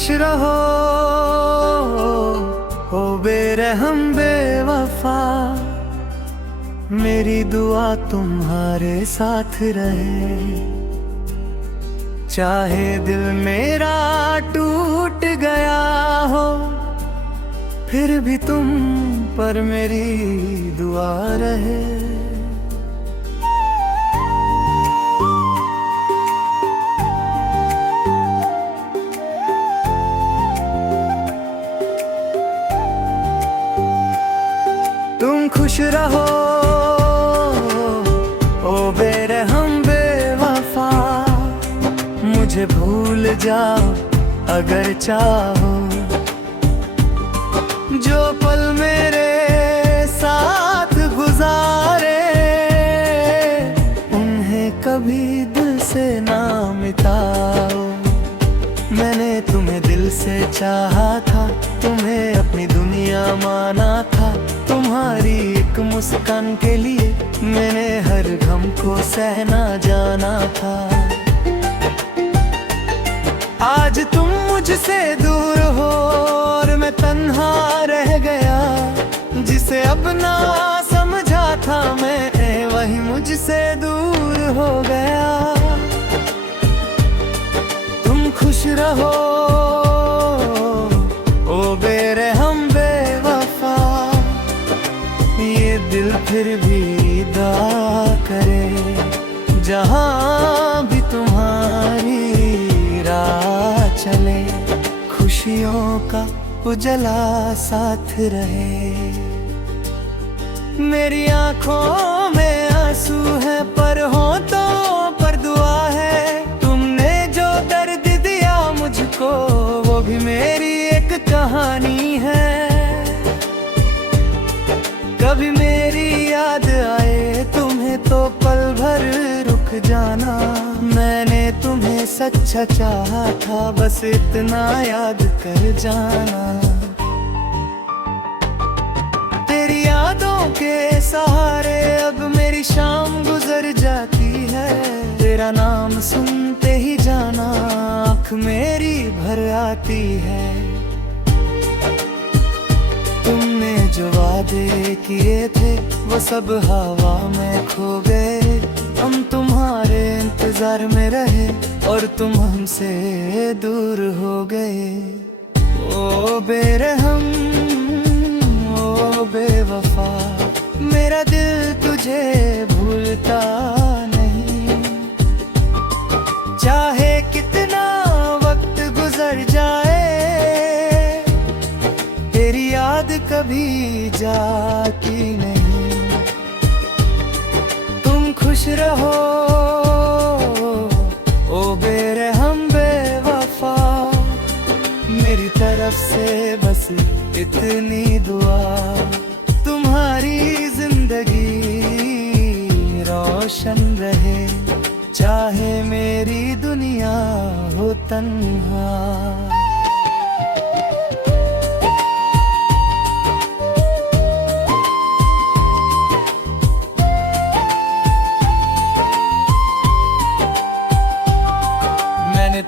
खुश रहो ओ बेरहम बेवफा, मेरी दुआ तुम्हारे साथ रहे। चाहे दिल मेरा टूट गया हो, फिर भी तुम पर मेरी दुआ रहे। तुम खुश रहो ओ बेरहम बेवफा, मुझे भूल जाओ अगर चाहो। जो पल मेरे साथ गुजारे, उन्हें कभी दिल से ना मिटाओ। मैंने तुम्हें दिल से चाहा था, तुम्हें अपनी दुनिया माना था। तुम्हारी एक मुस्कान के लिए मैंने हर गम को सहना जाना था। आज तुम मुझसे दूर हो और मैं तन्हा रह गया। जिसे अब ना समझा था मैं, वही मुझसे दूर हो गया। तुम खुश रहो ओ बेरहम बेवफा, ये दिल फिर भी दुआ करे। जहाँ भी तुम्हारी राह चले, खुशियों का उजला साथ रहे। मेरी आँखों में आंसू है, पर होठों पर दुआ है। तुमने जो दर्द दिया मुझको, वो भी मेरी एक कहानी है। कभी मेरी याद आए तुम्हें तो पल भर रुक जाना। मैंने तुम्हें सच्चा चाहा था, बस इतना याद कर जाना। तेरी यादों के सहारे अब मेरी शाम गुजर जाती है। तेरा नाम सुनते ही जाना आँख मेरी भर आती है। तुमने जो वादे किए थे, वो सब हवा में खो गए। हम तुम्हारे इंतजार में रहे और तुम हमसे दूर हो गए। ओ बेरहम ओ बेवफा, मेरा दिल तुझे भूलता नहीं। चाहे कितना वक्त गुजर जाए, तेरी याद कभी जाती नहीं। तुम खुश रहो ओ बेरहम बेवफा, मेरी तरफ से बस इतनी दुआ। तुम्हारी जिंदगी रोशन रहे, चाहे मेरी दुनिया हो तन्हा।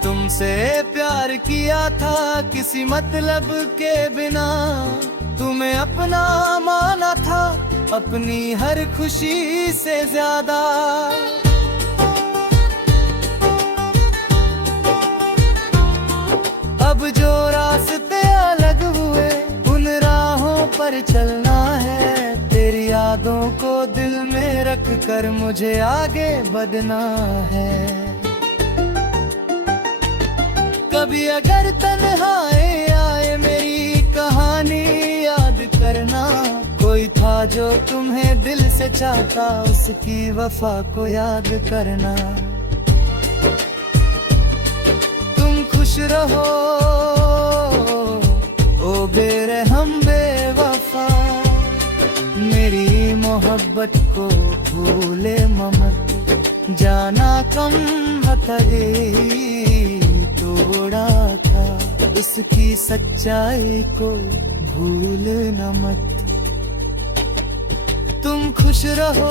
तुमसे प्यार किया था किसी मतलब के बिना। तुम्हें अपना माना था, अपनी हर खुशी से ज्यादा। अब जो रास्ते अलग हुए, उन राहों पर चलना है। तेरी यादों को दिल में रख कर मुझे आगे बढ़ना है। कभी अगर तन्हाई आए, मेरी कहानी याद करना। कोई था जो तुम्हें दिल से चाहता, उसकी वफा को याद करना। तुम खुश रहो ओ बेरहम बेवफा, मेरी मोहब्बत को भूले मत जाना। कम हथेली तोड़ा था, उसकी सच्चाई को भूलना मत। तुम खुश रहो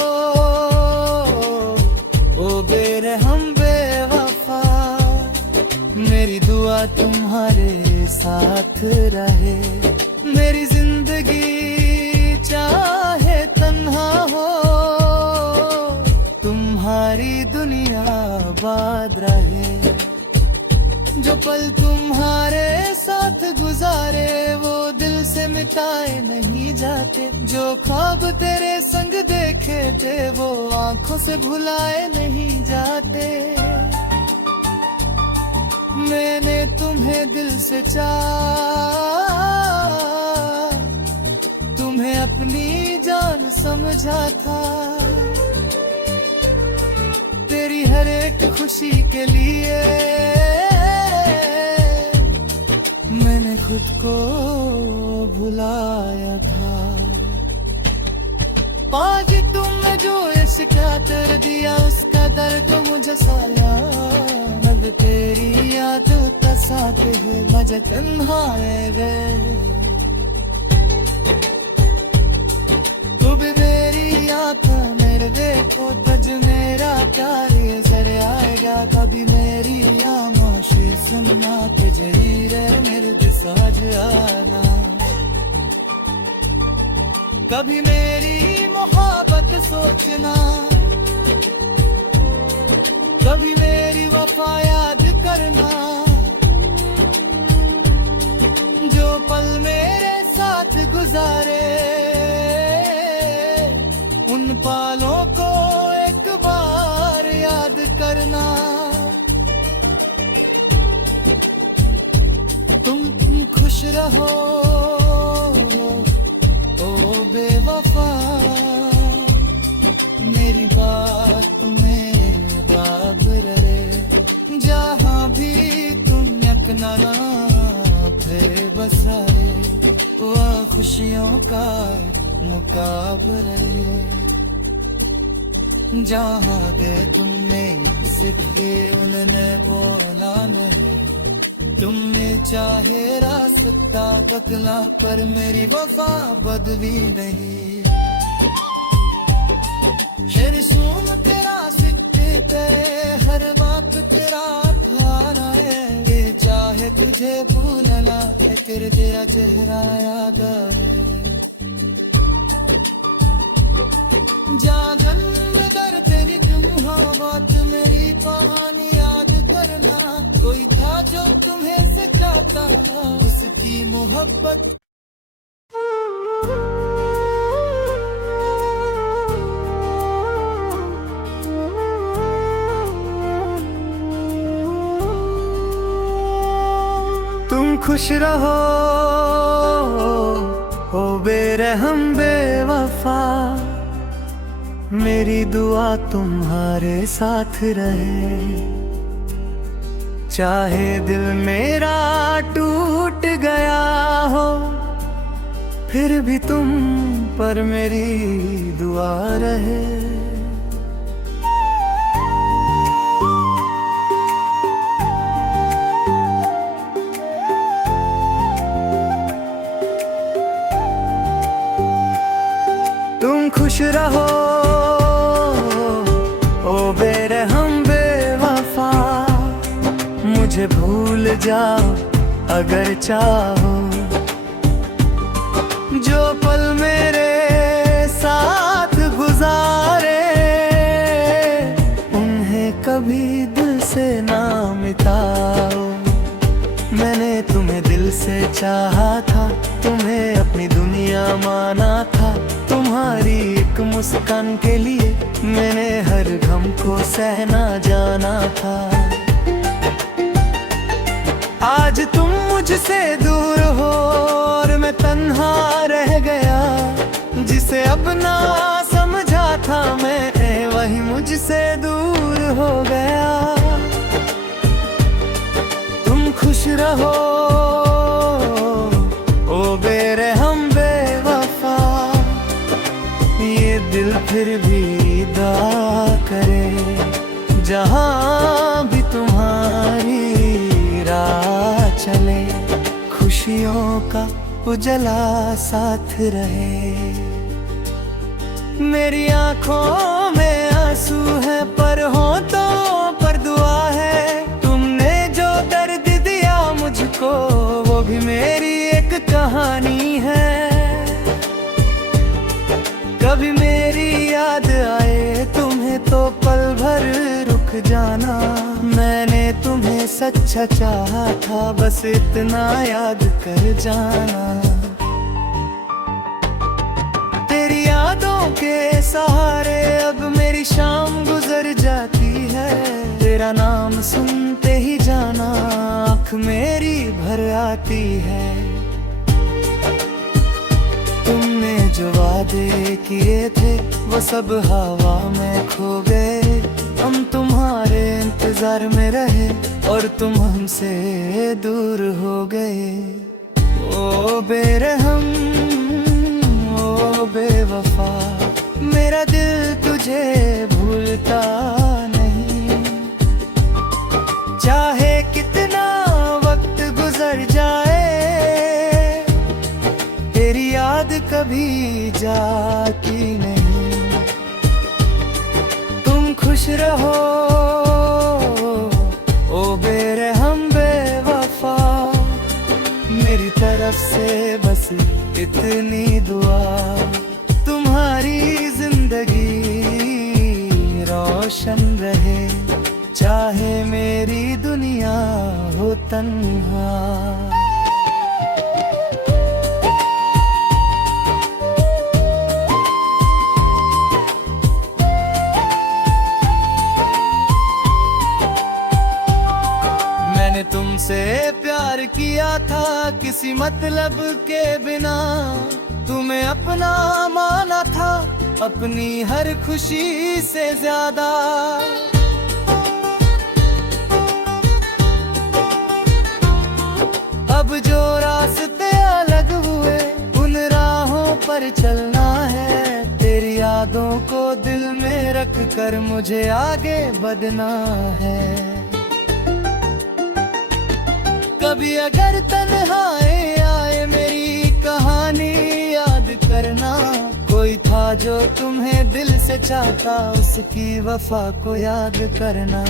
ओ बेरहम बेवफा, मेरी दुआ तुम्हारे तुम्हारे साथ रहे। मेरी जिंदगी चाहे तन्हा हो, तुम्हारी दुनिया आबाद रहे। जो पल तुम्हारे साथ गुजारे वो दिल से मिटाए नहीं जाते। जो ख्वाब तेरे संग देखे थे वो आंखों से भुलाए नहीं जाते। मैंने तुम्हें दिल से चाहा, तुम्हें अपनी जान समझा था। तेरी हर एक खुशी के लिए मैंने खुद को भुलाया था। आज तुमने जो इश्क कर दिया उसका दर्द मुझे साया। अब तेरी याद का साथ है मजे तन्हाए गए। तू भी मेरी आँखों मेरे देखो तज मेरा प्यार ये सर आएगा। कभी मेरी आमोशी सुनना के जहीरे मेरे दिसाज आना। कभी मेरी मोहब्बत सोचना, कभी मेरी वफा याद करना। जो पल मेरे साथ गुजारे उन पालों को एक बार याद करना। तुम खुश रहो ओ बेवफा, मेरी बात तुम्हें बाबर रहे। जहाँ भी तुम यकना फिर बसाए वह खुशियों का मुकाबले। जहाँ दे तुमने सिक्के उन्होंने बोला नहीं। तुमने चाहे रास्ता बदला पर मेरी वफा बदली नहीं। शर्सूम तेरा सिक्के पे हर बात तेरा खाना है। ये चाहे तुझे भूलना फिर तेरा चेहरा याद आए। जा जन्म दर तेरी बात मेरी कहानी याद करना। कोई था जो तुम्हें सजाता था उसकी मोहब्बत। तुम खुश रहो ओ बेरहम बेवफा, मेरी दुआ तुम्हारे साथ रहे। चाहे दिल मेरा टूट गया हो फिर भी तुम पर मेरी दुआ रहे। तुम खुश रहो ओ बेरहम बेवफा, मुझे भूल जाओ अगर चाहो। जो पल मेरे साथ गुजारे उन्हें कभी दिल से ना मिटाओ। मैंने तुम्हें दिल से चाहा था, तुम्हें अपनी दुनिया माना था। तुम्हारी एक मुस्कान के लिए मैंने हर गम को सहना जाना था। आज तुम मुझसे दूर हो और मैं तन्हा रह गया। जिसे अब ना समझा था मैं वही मुझसे दूर हो गया। तुम खुश रहो ओ बेरहम बेवफा, ये दिल फिर भी दुआ करे। जहाँ भी तुम्हारी राह चले खुशियों का उजला साथ रहे। मेरी आँखों में आंसू है पर होठों पर दुआ है। तुमने जो दर्द दिया मुझको वो कहानी है। कभी मेरी याद आए तुम्हें तो पल भर रुक जाना। मैंने तुम्हें सच्चा चाहा था, बस इतना याद कर जाना। तेरी यादों के सहारे अब मेरी शाम गुजर जाती है। तेरा नाम सुनते ही जाना आँख मेरी भर आती है। तुमने जो वादे किए थे वो सब हवा में खो गए। हम तुम्हारे इंतजार में रहे और तुम हमसे दूर हो गए। ओ बेरहम ओ बेवफा, मेरा दिल तुझे भूलता नहीं। चाहे कितना वक्त गुजर जाए, तेरी याद कभी जाती नहीं। तुम खुश रहो ओ बेरहम बेवफा, मेरी तरफ से बस इतनी दुआ। तुम्हारी जिंदगी रोशन रहे, चाहे मेरी दुनिया हो तन्हा। मैंने तुमसे प्यार किया था किसी मतलब के बिना। तुम्हें अपना माना था अपनी हर खुशी से ज्यादा। अब जो रास्ते अलग हुए उन राहों पर चलना है। तेरी यादों को दिल में रख कर मुझे आगे बढ़ना है। कभी अगर तन्हाई आए मेरी कहानी याद करना। कोई था जो तुम्हें दिल से चाहता, उसकी वफा को याद करना।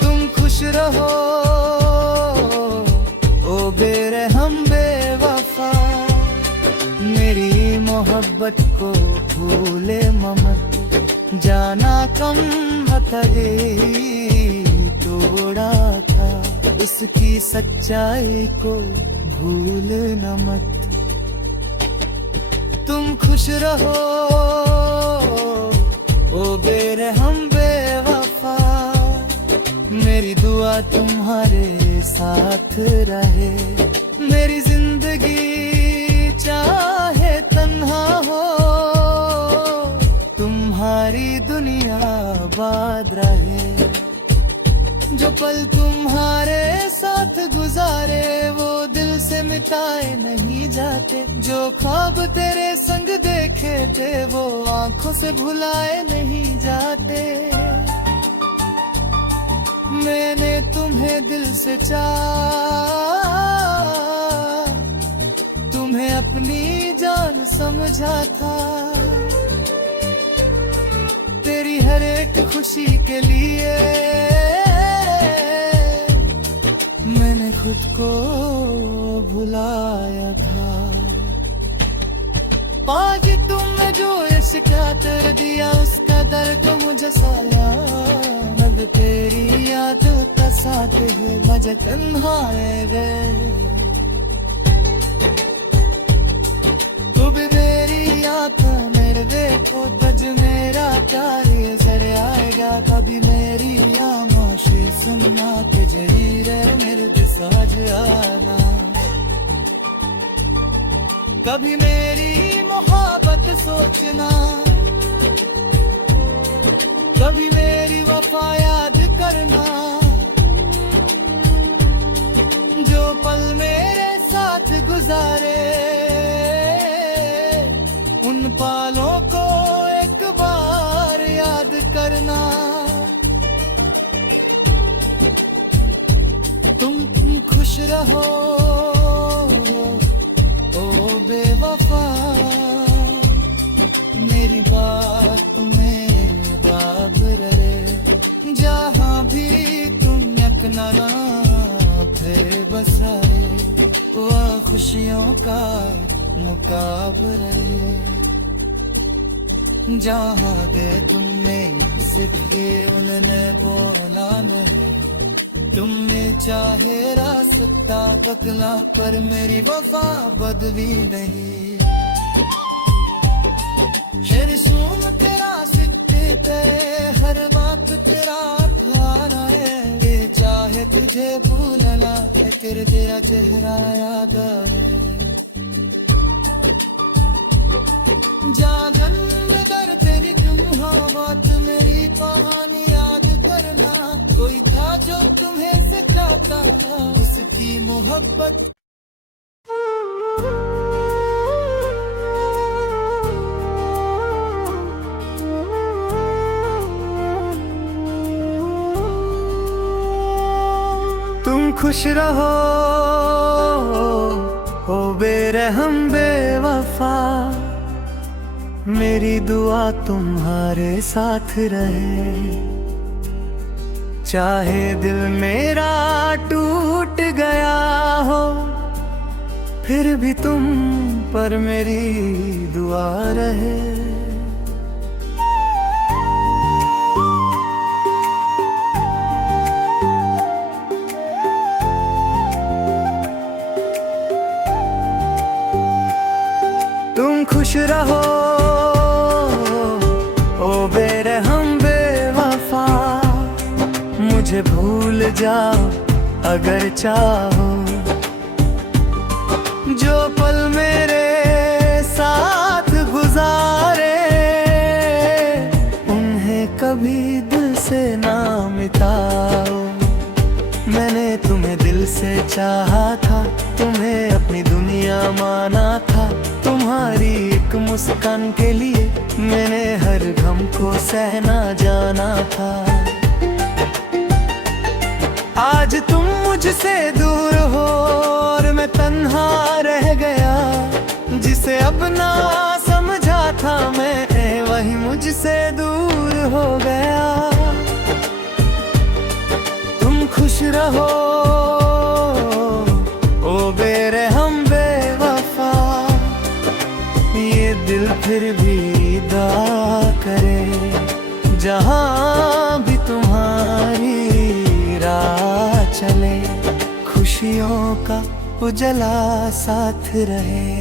तुम खुश रहो ओ बेरहम बेवफा, मेरी मोहब्बत को भूले मत जाना। कम हथेली तोड़ा था, उसकी सच्चाई को भूल न मत। तुम खुश रहो ओ बेरहम बेवफा, मेरी दुआ तुम्हारे साथ रहे। मेरी जिंदगी चाहे तन्हा हो, तुम्हारी दुनिया आबाद रहे। जो पल तुम्हारे साथ गुजारे वो दिल से मिटाए नहीं जाते। जो ख्वाब तेरे संग देखे थे वो आंखों से भुलाए नहीं जाते। मैंने तुम्हें दिल से चाहा, तुम्हें अपनी जान समझा था। तेरी हर एक खुशी के लिए मैंने खुद को भुलाया था। आज तुमने जो इश्क कर दिया उसका दर्द मुझे साया। अब तेरी यादों का साथ है मजे तन्हाए गए। तू भी मेरी आँखों मेरे देखो तज मेरा प्यार ये सर आएगा। कभी मेरी आमोशी सुनना के जहीरे मेरे दिसाज आना। कभी मेरी मोहब्बत सोचना, कभी मेरी वफा याद करना। जो पल मेरे साथ गुजारे उन पालों को एक बार याद करना। तुम खुश रहो ओ बेवफा, मेरी बात तुम्हें बाप रहे। जहाँ भी तुम यकना थे बसाए हुआ खुशियों का मुकाबले, जहाँ दे तुमने सिक्के उन्होंने बोला नहीं, तुमने चाहे रास्ता बदला पर मेरी वफा बदली नहीं। रसूम तेरा सिक्के पे हर बात तेरा खाना है, ये चाहे तुझे भूलना है फिर तेरा चेहरा याद आए। जागन कर तेरी बात मेरी कहानी याद करना, कोई था जो तुम्हें सिखाता था उसकी मोहब्बत। तुम खुश रहो ओ बेरहम बेवफा, मेरी दुआ तुम्हारे साथ रहे। चाहे दिल मेरा टूट गया हो, फिर भी तुम पर मेरी दुआ रहे। तुम खुश रहो ओ बेरहम बेवफा, मुझे भूल जाओ अगर चाहो। जो पल मेरे साथ गुजारे उन्हें कभी दिल से ना मिटाओ। मैंने तुम्हें दिल से चाहा था, तुम्हें अपनी दुनिया माना था। तुम्हारी एक मुस्कान के लिए मैंने हर गम को सहना जाना था। आज तुम मुझसे दूर हो और मैं तन्हा रह गया, जिसे अब ना समझा था मैं वही मुझसे दूर हो गया। तुम खुश रहो ओ बेरहम बेवफा, ये दिल फिर भी दुआ करे जहाँ भी तुम्हारी राह चले। खुशियों का उजला साथ रहे।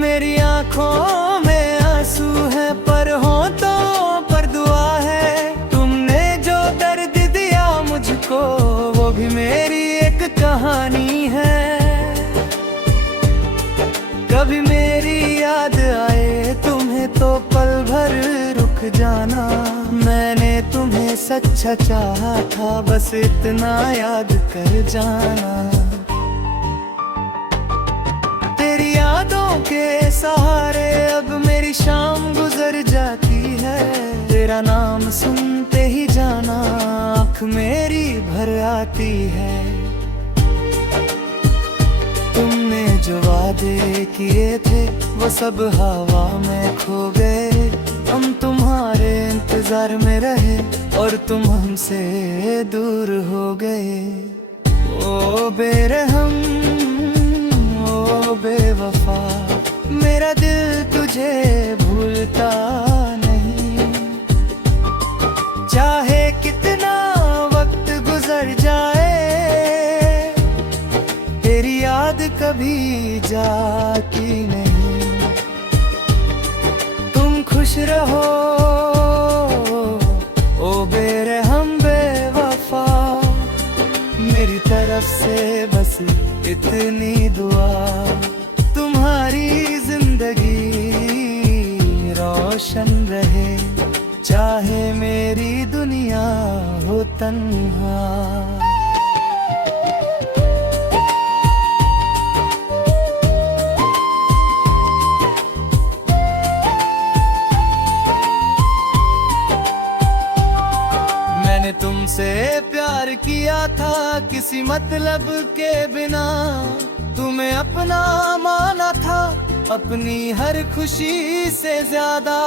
मेरी आंखों में आंसू है पर होंठों पर दुआ है। तुमने जो दर्द दिया मुझको वो भी मेरी एक कहानी है। कभी मेरी याद आए तुम्हें तो पल भर रुक जाना। मैंने तुम्हें सच्चा चाहा था, बस इतना याद कर जाना। तेरी यादों के सहारे अब मेरी शाम गुजर जाती है। तेरा नाम सुनते ही जाना आँख मेरी भर आती है। तुमने जो वादे किए थे वो सब हवा में खो गए। हम तुम्हारे इंतजार में रहे और तुम हमसे दूर हो गए। ओ बेरहम ओ बेवफा, मेरा दिल तुझे भूलता नहीं। चाहे कितना वक्त गुजर जाए तेरी याद कभी जाती नहीं। तुम खुश रहो ओ बेरहम बेवफा, मेरी तरफ से बस इतनी दुआ। तुम्हारी जिंदगी रोशन रहे, चाहे मेरी दुनिया हो तन्हा। तुमसे प्यार किया था किसी मतलब के बिना। तुम्हें अपना माना था अपनी हर खुशी से ज्यादा।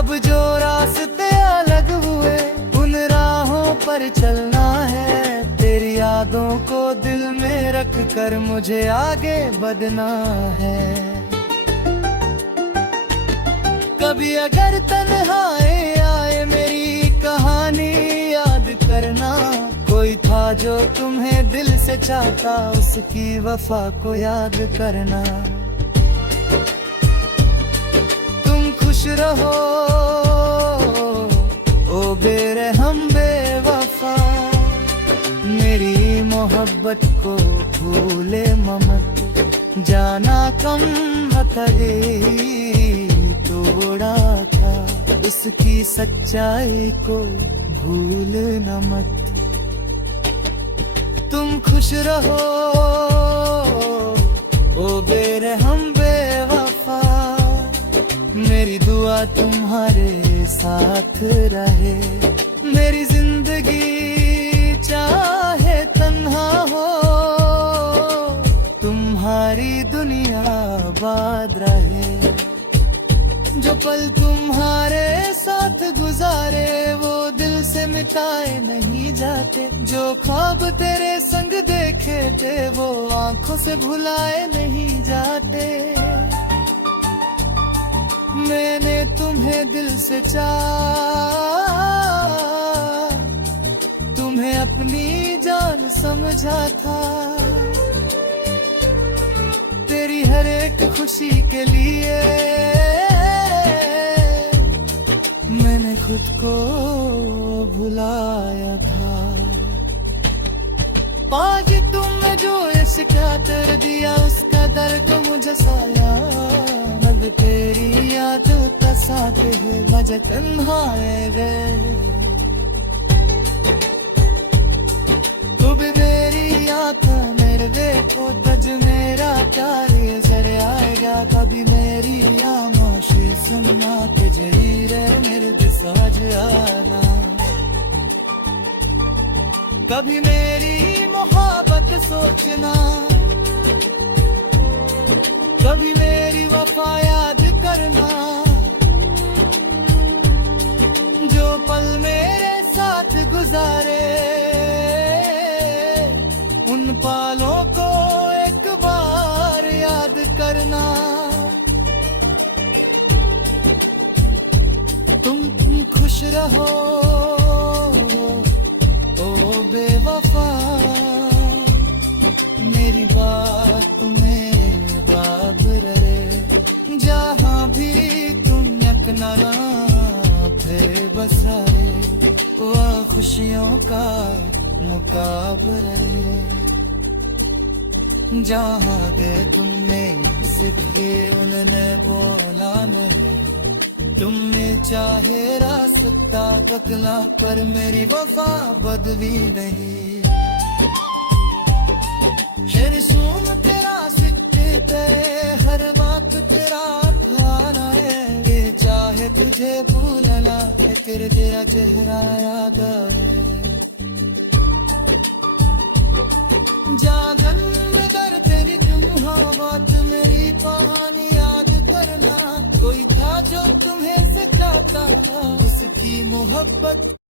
अब जो रास्ते अलग हुए उन राहों पर चलना है, तेरी यादों को दिल में रख कर मुझे आगे बढ़ना है। कभी अगर तन्हाई आए मेरी कहानी याद करना, कोई था जो तुम्हें दिल से चाहता उसकी वफा को याद करना। तुम खुश रहो ओ बेरहम बेवफा, मेरी मोहब्बत को भूले मत, जाना कम करे तोड़ा था, उसकी सच्चाई को भूल न मत। तुम खुश रहो ओ बेरहम बेवफा, मेरी दुआ तुम्हारे साथ रहे। मेरी जिंदगी चाहे तन्हा हो, तुम्हारी दुनिया आबाद रहे। जो पल तुम्हारे साथ गुजारे वो दिल से मिटाए नहीं जाते, जो ख्वाब तेरे संग देखे थे वो आंखों से भुलाए नहीं जाते। मैंने तुम्हें दिल से चाहा, तुम्हें अपनी जान समझा था, तेरी हर एक खुशी के लिए मैंने खुद को भुलाया था। आज तुमने जो इश्क कर दिया उसका दर्द मुझे साया, अब तेरी यादों का साथ है मजे तन्हाए गए। तू भी मेरी आंखों मेरे देखो तज मेरा प्यार नजर आएगा। कभी मेरी आमोशी सुनना के जहीरे मेरे दिसाज आना, कभी मेरी मोहब्बत सोचना, कभी मेरी वफा याद करना। जो पल मेरे साथ गुजारे उन पलों को एक बार याद करना। तुम खुश रहो ओ बेवफा, मेरी बात तुम्हें बाप रहे। जहाँ भी तुम यकना थे बसाए वह खुशियों का मुकाबले, जहाँ गए तुमने सिक्के उन्होंने बोला नहीं। तुमने चाहे रास्ता बदला पर मेरी वफा बदली नहीं। शर्षूम तेरा सिक्के पे हर बात तेरा खाना है, ये चाहे तुझे भूलना है फिर तेरा चेहरा याद आए। जागन कर तेरी बात मेरी कहानी याद करना, कोई था जो तुम्हें सिखाता था उसकी मोहब्बत